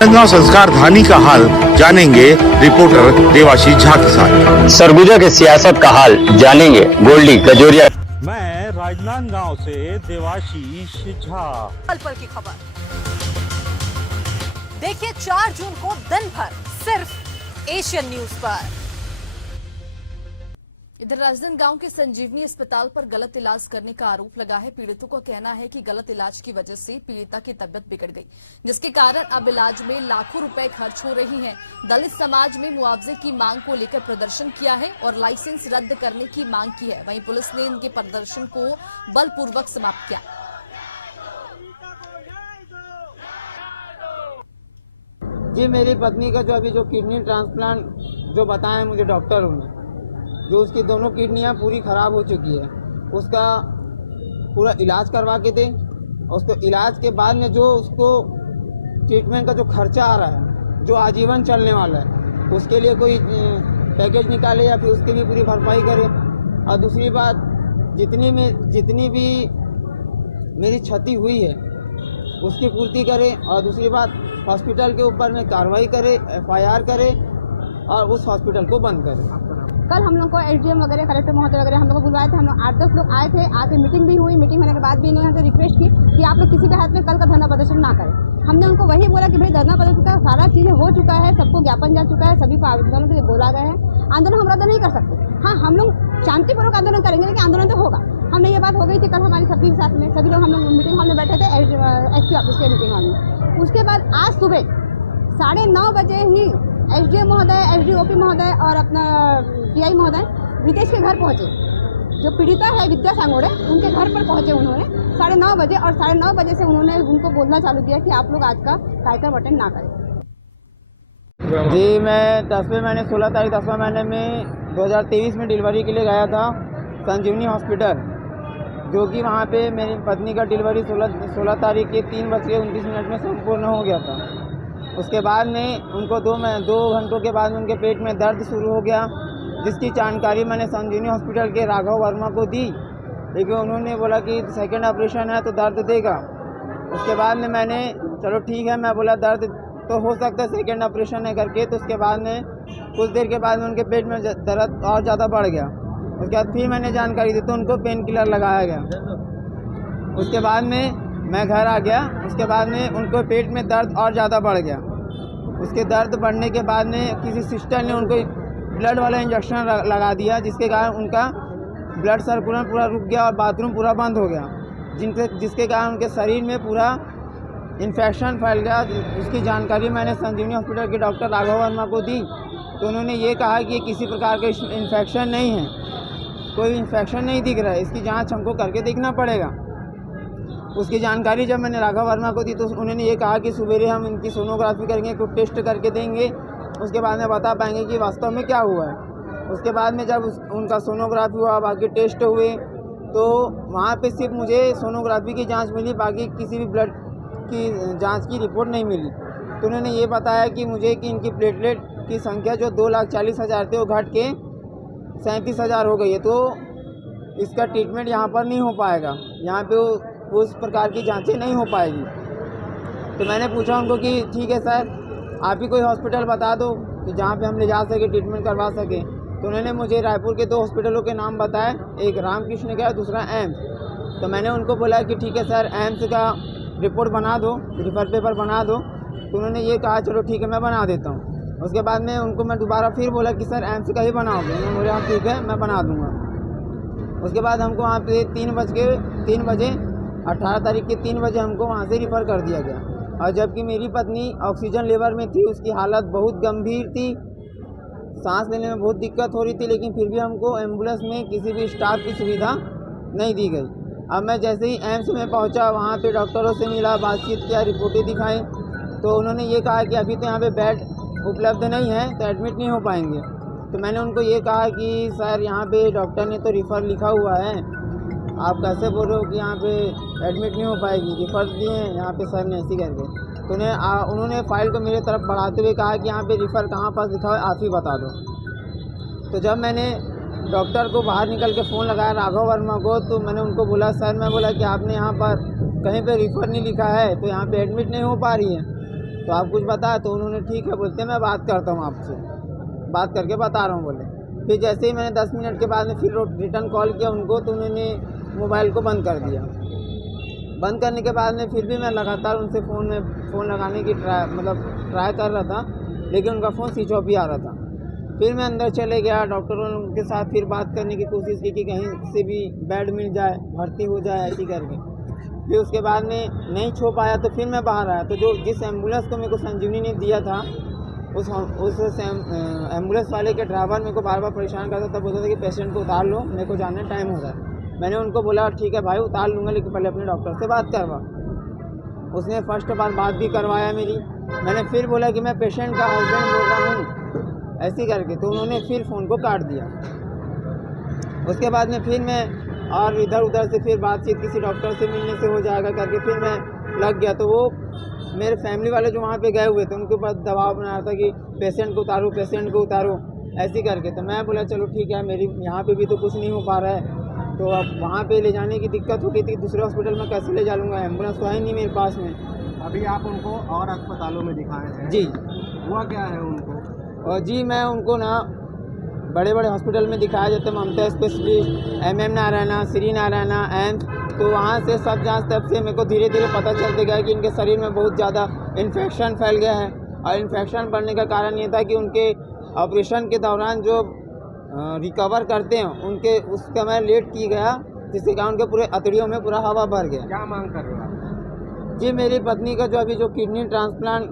राजनांदगांव संस्कार धानी का हाल जानेंगे रिपोर्टर देवाशीष झा के साथ। सरगुजा के सियासत का हाल जानेंगे गोल्डी गजोरिया। मैं राजनांदगांव से देवाशीष झा। पल पल की खबर देखिए 4 जून को दिन भर सिर्फ एशियन न्यूज पर। इधर राजनांदगांव के संजीवनी अस्पताल पर गलत इलाज करने का आरोप लगा है। पीड़ितों का कहना है कि गलत इलाज की वजह से पीड़िता की तबियत बिगड़ गई, जिसके कारण अब इलाज में लाखों रुपए खर्च हो रही हैं। दलित समाज में मुआवजे की मांग को लेकर प्रदर्शन किया है और लाइसेंस रद्द करने की मांग की है। वहीं पुलिस ने इनके प्रदर्शन को बलपूर्वक समाप्त किया। जी, मेरी पत्नी का जो किडनी ट्रांसप्लांट जो बताया मुझे डॉक्टरों ने, जो उसकी दोनों किडनियां पूरी ख़राब हो चुकी है, उसका पूरा इलाज करवा के दें। उसको इलाज के बाद में जो उसको ट्रीटमेंट का जो खर्चा आ रहा है, जो आजीवन चलने वाला है, उसके लिए कोई पैकेज निकाले या फिर उसके लिए पूरी भरपाई करे। और दूसरी बात, जितनी भी मेरी क्षति हुई है उसकी पूर्ति करे। और दूसरी बात, हॉस्पिटल के ऊपर में कार्रवाई करे, FIR करे और उस हॉस्पिटल को बंद करे। कल हम लोग को SDM वगैरह, कलेक्टर महोदय वगैरह हम लोग को बुलवाए थे। हम लोग 8-10 लोग आए थे। आके मीटिंग भी हुई। मीटिंग होने के बाद भी इन्होंने रिक्वेस्ट की कि आप लोग किसी के हाथ में कल का धरना प्रदर्शन ना करें। हमने उनको वही बोला कि भाई धरना प्रदर्शन का सारा चीज़ें हो चुका है, सबको ज्ञापन जा चुका है, सभी को आंदोलन के लिए बोला गया है। आंदोलन हम रद्द नहीं कर सकते। हाँ, हम लोग शांतिपूर्वक आंदोलन करेंगे, लेकिन आंदोलन तो होगा। हमने ये बात हो गई थी कल हमारी सभी के साथ में, सभी लोग हम लोग मीटिंग हॉल में बैठे थे, SP ऑफिस के मीटिंग हॉल में। उसके बाद आज सुबह 9:30 बजे ही SDM महोदय, SDOP महोदय और अपना PI महोदय रितेश के घर पहुंचे। जो पीड़िता है विद्या सांगोड़े, उनके घर पर पहुंचे उन्होंने 9:30 बजे। और 9:30 बजे से उन्होंने उनको बोलना चालू किया कि आप लोग आज का कार्यक्रम अटेंड ना करें। जी, मैं 10वें महीने 16 तारीख 10वां महीने में 2023 में डिलीवरी के लिए गया था संजीवनी हॉस्पिटल, जो कि वहाँ पे मेरी पत्नी का डिलीवरी 16 तारीख के 3:29 में संपूर्ण हो गया था। उसके बाद में उनको 2 घंटों के बाद में उनके पेट में दर्द शुरू हो गया, जिसकी जानकारी मैंने संजीवनी हॉस्पिटल के राघव वर्मा को दी, लेकिन उन्होंने बोला कि सेकंड ऑपरेशन है तो दर्द देगा। उसके बाद में मैंने चलो ठीक है, मैं बोला दर्द तो हो सकता है सेकंड ऑपरेशन है करके। तो उसके बाद में कुछ देर के बाद में उनके पेट में दर्द और ज़्यादा बढ़ गया। उसके बाद फिर मैंने जानकारी दी तो उनको पेन किलर लगाया गया। उसके बाद में मैं घर आ गया। उसके बाद में उनको पेट में दर्द और ज़्यादा बढ़ गया। उसके दर्द बढ़ने के बाद में किसी सिस्टर ने उनको ब्लड वाला इंजेक्शन लगा दिया, जिसके कारण उनका ब्लड सर्कुलेशन पूरा रुक गया और बाथरूम पूरा बंद हो गया, जिसके कारण उनके शरीर में पूरा इन्फेक्शन फैल गया। उसकी जानकारी मैंने संजीवनी हॉस्पिटल के डॉक्टर राघव वर्मा को दी, तो उन्होंने ये कहा कि ये किसी प्रकार का इन्फेक्शन नहीं है, कोई इन्फेक्शन नहीं दिख रहा है, इसकी जांच हमको करके देखना पड़ेगा। उसकी जानकारी जब मैंने राघव वर्मा को दी तो उन्होंने ये कहा कि सवेरे हम इनकी सोनोग्राफी करेंगे, कुछ टेस्ट करके देंगे, उसके बाद में बता पाएंगे कि वास्तव में क्या हुआ है। उसके बाद में जब उनका सोनोग्राफी हुआ, बाकी टेस्ट हुए, तो वहाँ पे सिर्फ मुझे सोनोग्राफी की जांच मिली, बाकी किसी भी ब्लड की जांच की रिपोर्ट नहीं मिली। तो उन्होंने ये बताया कि मुझे कि इनकी प्लेटलेट की संख्या जो 2,40,000 थे वो घट के 37,000 हो गई है, तो इसका ट्रीटमेंट यहाँ पर नहीं हो पाएगा, यहाँ पे उस प्रकार की जांचें नहीं हो पाएगी। तो मैंने पूछा उनको कि ठीक है सर, आप ही कोई हॉस्पिटल बता दो कि जहाँ पे हम ले जा सके, ट्रीटमेंट करवा सकें। तो उन्होंने मुझे रायपुर के 2 हॉस्पिटलों के नाम बताए, एक रामकृष्ण का, दूसरा एम्स। तो मैंने उनको बोला कि ठीक है सर, एम्स का रिपोर्ट बना दो, रिफर पेपर बना दो। तो उन्होंने ये कहा चलो ठीक है मैं बना देता हूँ। उसके बाद में उनको मैं दोबारा फिर बोला कि सर एम्स का ही बनाओगे? उन्होंने बोला ठीक है मैं बना दूँगा। उसके बाद हमको वहाँ पे 3 बजे 18 तारीख के 3 बजे हमको वहाँ से रिफ़र कर दिया गया। और जबकि मेरी पत्नी ऑक्सीजन लेवल में थी, उसकी हालत बहुत गंभीर थी, सांस लेने में बहुत दिक्कत हो रही थी, लेकिन फिर भी हमको एम्बुलेंस में किसी भी स्टाफ की सुविधा नहीं दी गई। अब मैं जैसे ही एम्स में पहुंचा, वहाँ पे डॉक्टरों से मिला, बातचीत किया, रिपोर्टें दिखाई, तो उन्होंने ये कहा कि अभी तो यहाँ पे बेड उपलब्ध नहीं है तो एडमिट नहीं हो पाएंगे। तो मैंने उनको ये कहा कि सर यहाँ पे डॉक्टर ने तो रिफ़र लिखा हुआ है, आप कैसे बोल रहे हो कि यहाँ पे एडमिट नहीं हो पाएगी, रिफ़र दिए हैं यहाँ पे सर ने ऐसी करके। तो उन्होंने फ़ाइल को मेरे तरफ बढ़ाते हुए कहा कि यहाँ पे रिफ़र कहाँ पास लिखा है, आप ही बता दो। तो जब मैंने डॉक्टर को बाहर निकल के फ़ोन लगाया राघव वर्मा को, तो मैंने उनको बोला सर, मैं बोला कि आपने यहाँ पर कहीं पे रिफ़र नहीं लिखा है तो यहाँ पे एडमिट नहीं हो पा रही है। तो आप कुछ बताया? तो उन्होंने ठीक है बोलते मैं बात करता हूँ आपसे, बात करके बता रहा हूँ बोले। फिर जैसे ही मैंने 10 मिनट के बाद में फिर रिटर्न कॉल किया उनको, तो उन्होंने मोबाइल को बंद कर दिया। बंद करने के बाद में फिर भी मैं लगातार उनसे फ़ोन लगाने की ट्राई कर रहा था, लेकिन उनका फ़ोन स्विच ऑफ ही आ रहा था। फिर मैं अंदर चले गया, डॉक्टरों के साथ फिर बात करने की कोशिश की कि कहीं से भी बेड मिल जाए, भर्ती हो जाए, ऐसी करके। फिर उसके बाद में नहीं छो पाया तो फिर मैं बाहर आया। तो जिस एम्बुलेंस को मेरे को संजीवनी ने दिया था, उस एम्बुलेंस वाले के ड्राइवर मेरे को बार बार परेशान करता था, बोलता था कि पेशेंट को उतार लो, मेरे को जाने टाइम हो रहा है। मैंने उनको बोला ठीक है भाई उतार लूँगा, लेकिन पहले अपने डॉक्टर से बात करवा। उसने फर्स्ट बार बात भी करवाया मेरी। मैंने फिर बोला कि मैं पेशेंट का हस्बैंड बोल रहा हूँ, ऐसी करके। तो उन्होंने फिर फ़ोन को काट दिया। उसके बाद में फिर मैं और इधर उधर से फिर बातचीत किसी डॉक्टर से मिलने से हो जाएगा करके फिर मैं लग गया। तो वो मेरे फैमिली वाले जो वहाँ पे गए हुए थे उनके ऊपर दबाव बना रहा था कि पेशेंट को उतारो, पेशेंट को उतारो, ऐसी करके। तो मैं बोला चलो ठीक है, मेरी यहाँ पे भी तो कुछ नहीं हो पा रहा है, तो अब वहाँ पे ले जाने की दिक्कत हो गई थी। दूसरे हॉस्पिटल में कैसे ले जा लूँगा, एम्बुलेंस तो है नहीं मेरे पास में। अभी आप उनको और अस्पतालों में दिखाए हैं? जी। हुआ क्या है उनको? और जी मैं उनको ना बड़े बड़े हॉस्पिटल में दिखाया, जैसे ममता स्पेशलिस्ट, MM नारायणा, श्री नारायणा, एम्स। तो वहाँ से सब जांच तब से मेरे को धीरे धीरे पता चलते गया कि इनके शरीर में बहुत ज़्यादा इन्फेक्शन फैल गया है। और इन्फेक्शन बढ़ने का कारण ये था कि उनके ऑपरेशन के दौरान जो रिकवर करते हैं उनके उस समय लेट की गया, जिससे कारण उनके पूरे अतड़ियों में पूरा हवा भर गया। क्या मांग कर रहे हो आप? जी मेरी पत्नी का जो अभी जो किडनी ट्रांसप्लांट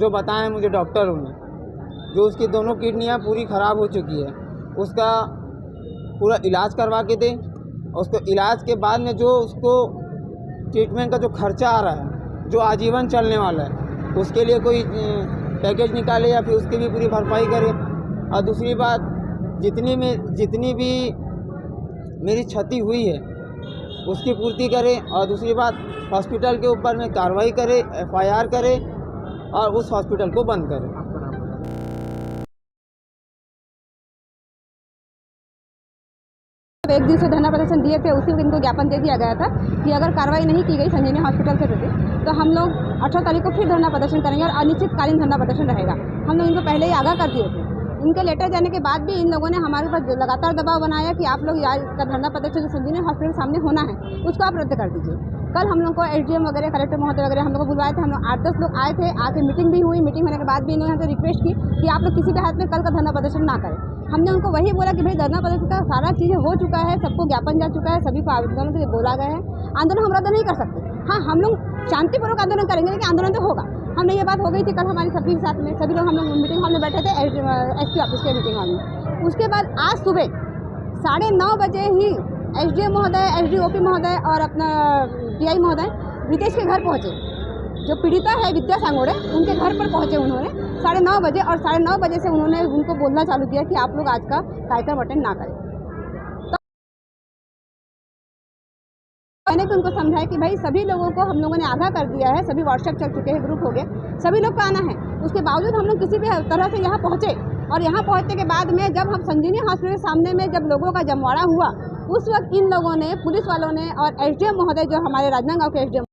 जो बताए हैं मुझे डॉक्टरों ने, जो उसकी दोनों किडनियाँ पूरी ख़राब हो चुकी है, उसका पूरा इलाज करवा के दें। उसको इलाज के बाद में जो उसको ट्रीटमेंट का जो खर्चा आ रहा है, जो आजीवन चलने वाला है, उसके लिए कोई पैकेज निकाले या फिर उसकी भी पूरी भरपाई करे। और दूसरी बात, जितनी भी मेरी क्षति हुई है उसकी पूर्ति करे। और दूसरी बात, हॉस्पिटल के ऊपर में कार्रवाई करे, FIR करे और उस हॉस्पिटल को बंद करे। एक दिन से धरना प्रदर्शन दिए थे, उसी दिन को ज्ञापन दे दिया गया था कि अगर कार्रवाई नहीं की गई संजीवनी हॉस्पिटल के प्रति तो हम लोग 18 तारीख को फिर धरना प्रदर्शन करेंगे और अनिश्चितकालीन धरना प्रदर्शन रहेगा। हम लोग इनको पहले ही आगाह कर दिए थे। इनके लेटर जाने के बाद भी इन लोगों ने हमारे ऊपर लगातार दबाव बनाया कि आप लोग आज का धरना प्रदर्शन जो संजीवनी हॉस्पिटल के सामने होना है उसको आप रद्द कर दीजिए। कल हम लोग को SDM वगैरह, कलेक्टर महोदय वगैरह हम लोग को बुलवाए थे। हम लोग 8-10 लोग आए थे, आके मीटिंग भी हुई। मीटिंग होने के बाद भी इन्होंने हमसे रिक्वेस्ट की कि आप लोग किसी भी हालत में कल का धरना प्रदर्शन ना करें। हमने उनको वही बोला कि भाई धरना प्रदर्शन का सारा चीज़ें हो चुका है, सबको ज्ञापन जा चुका है, सभी को आंदोलन से बोला गया है, आंदोलन हम रद्द नहीं कर सकते। हाँ, हम लोग शांतिपूर्वक आंदोलन करेंगे, लेकिन आंदोलन तो होगा। हमने ये बात हो गई थी कल हमारी सभी के साथ में, सभी लोग हम लोग मीटिंग हॉल में बैठे थे, SP ऑफिस के मीटिंग हॉल में। उसके बाद आज सुबह 9:30 बजे ही SDM महोदय, SDOP महोदय और अपना TI महोदय रितेश के घर पहुँचे। जो पीड़िता है विद्या सांगोड़े, उनके घर पर पहुँचे उन्होंने 9:30 बजे, और 9:30 बजे से उन्होंने उनको बोलना चालू किया कि आप लोग आज का कार्यक्रम अटेंड ना करें। मैंने भी उनको समझाया कि भाई सभी लोगों को हम लोगों ने आगाह कर दिया है, सभी व्हाट्सएप चल चुके हैं, ग्रुप हो गए, सभी लोग को आना है। उसके बावजूद हम लोग किसी भी तरह से यहाँ पहुँचे, और यहाँ पहुँचने के बाद में जब हम संजीवनी हॉस्पिटल के सामने में जब लोगों का जमवाड़ा हुआ, उस वक्त इन लोगों ने, पुलिस वालों ने और SDM महोदय जो हमारे राजनांदगांव के SDM,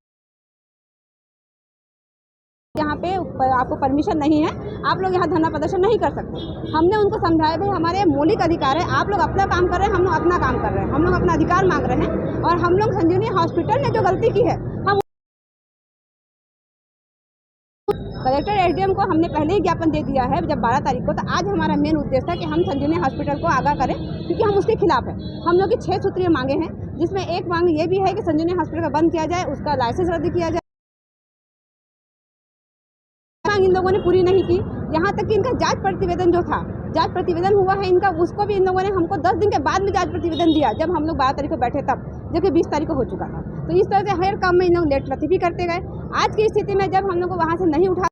यहाँ पे आपको परमिशन नहीं है, आप लोग यहाँ धरना प्रदर्शन नहीं कर सकते। हमने उनको समझाया भाई हमारे मौलिक अधिकार है, आप लोग अपना काम कर रहे हैं, हम लोग अपना काम कर रहे हैं, हम लोग अपना अधिकार मांग रहे हैं। और हम लोग संजीवनी हॉस्पिटल ने जो गलती की है, हम कलेक्टर SDM को हमने पहले ही ज्ञापन दे दिया है जब 12 तारीख को। तो आज हमारा मेन उद्देश्य था कि हम संजीवनी हॉस्पिटल को आगाह करें, क्योंकि हम उसके खिलाफ है। हम लोग की 6 सूत्रीय मांगे हैं, जिसमें एक मांग ये भी है कि संजीवनी हॉस्पिटल का बंद किया जाए, उसका लाइसेंस रद्द किया जाए। इन लोगों ने पूरी नहीं की। यहाँ तक कि इनका जांच प्रतिवेदन जो था, जांच प्रतिवेदन हुआ है इनका, उसको भी इन लोगों ने हमको 10 दिन के बाद में जांच प्रतिवेदन दिया, जब हम लोग 12 तारीख को बैठे तब, जबकि 20 तारीख को हो चुका था। तो इस तरह से हर काम में इन लोग लेटलती भी करते गए। आज की स्थिति में जब हम लोग को वहाँ से नहीं उठा,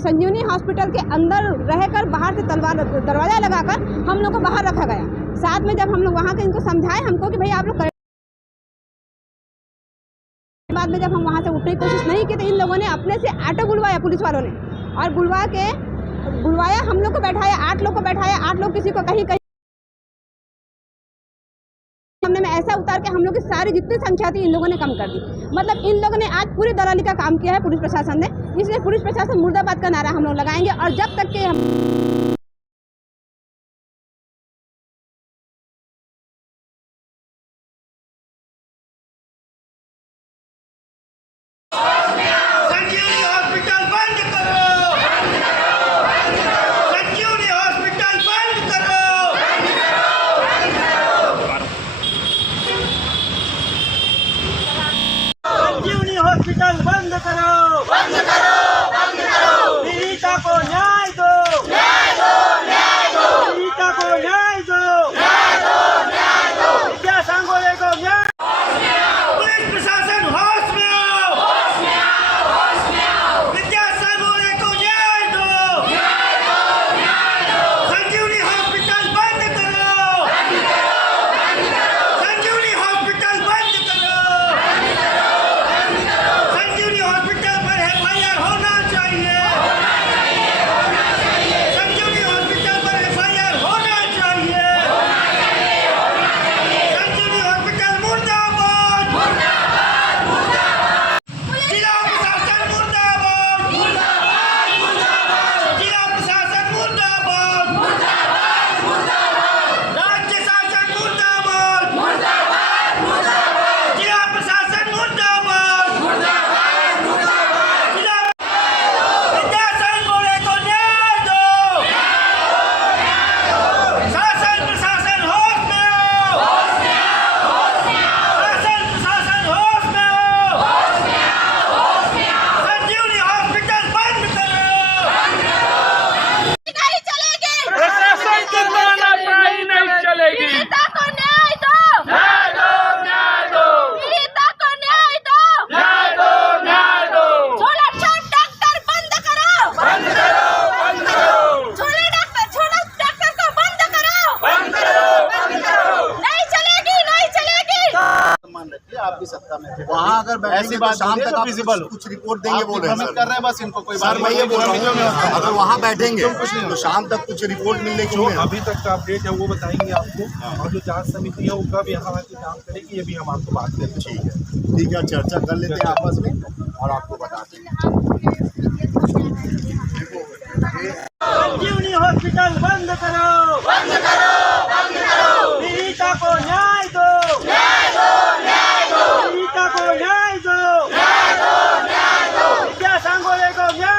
संजीवनी हॉस्पिटल के अंदर रहकर बाहर से दरवाजा लगाकर हम लोग को बाहर रखा गया। साथ में जब हम लोग वहाँ के इनको समझाए हमको कि भाई आप लोग, बाद में जब हम वहाँ से उठने की कोशिश नहीं की तो इन लोगों ने अपने से ऑटो बुलवाया, पुलिस वालों ने, और बुलवाया हम लोग को बैठाया, 8 लोग को बैठाया, 8 लोग किसी को कहीं हमने पैसा उतार के हम लोग की सारी जितनी संख्या थी इन लोगों ने कम कर दी। मतलब इन लोगों ने आज पूरी दलाली का काम किया है पुलिस प्रशासन ने। इसलिए पुलिस प्रशासन मुर्दाबाद का नारा हम लोग लगाएंगे और जब तक के हम हॉस्पिटल बंद करो, बंद करो, बंद करो। पीड़िता को न्याय दो, न्याय दो, न्याय दो। पीड़िता को न्याय दो, न्याय दो, न्याय दो। विद्या सांगोले को न्याय। पुलिस प्रशासन होश में आओ, होश में आओ, होश में आओ। विद्या सांगोले को न्याय दो, न्याय दो, न्याय दो। संजीवनी हॉस्पिटल बंद करो, बंद करो, बंद करो। संजीवनी हॉस्पिटल बंद करो, बंद करो। संजीवनी हॉस्पिटल पर एफआईआर होना चाहिए, संजीवनी हॉस्पिटल पर एफआईआर होना चाहिए, संजीवनी हॉस्पिटल मुर्दाबाद, मुर्दाबाद, मुर्दाबाद। जिला प्रशासन मुर्दाबाद, मुर्दाबाद, मुर्दाबाद। जिला प्रशासन मुर्दाबाद, मुर्दाबाद, मुर्दाबाद। राज्य शासन मुर्दाबाद, मुर्दाबाद, मुर्दाबाद। जिला प्रशासन मुर्दाबाद, मुर्दाबाद, मुर्दाबाद। जिला विद्या सांगोले को न्याय दो, शासन प्रशासन होश में आओ, होश में आओ, होश में आओ। शासन प्रशासन होश में आओ, होश में आओ, होश में आओ। संजीवनी हॉस्पिटल बंद करो, बंद करो। नहीं चलेगी, प्रशासन की तानाशाही नहीं चलेगी। पीड़िता को न्याय दो, न्याय दो, न्याय दो, पीड़िता को न्याय दो। न्याय दो, न्याय दो। छोड़ा छोड़ डॉक्टर बंद करो, बंद करो, बंद करो, छोड़ो डॉक्टर को बंद करो, बंद करो, बंद करो। नहीं चलेगी, नहीं चलेगी। आप भी सत्ता में थे वहाँ अगर बैठेंगे तो शाम तक आप कुछ रिपोर्ट देंगे बोल रहे हैं। कर रहे हैं बस इनको कोई बात मैं ये बोल रहा हूँ अगर वहाँ बैठेंगे तो शाम तक कुछ रिपोर्ट मिलने की उम्मीद है। अभी तक का अपडेट है वो बताएंगे आपको, और जो जांच समिति है उनका भी यहाँ आके काम करेगी, ये भी हम आपको बात करेंगे। ठीक है, चर्चा कर लेते हैं आपस में और आपको बताते हैं। संजीवनी हॉस्पिटल बंद करो,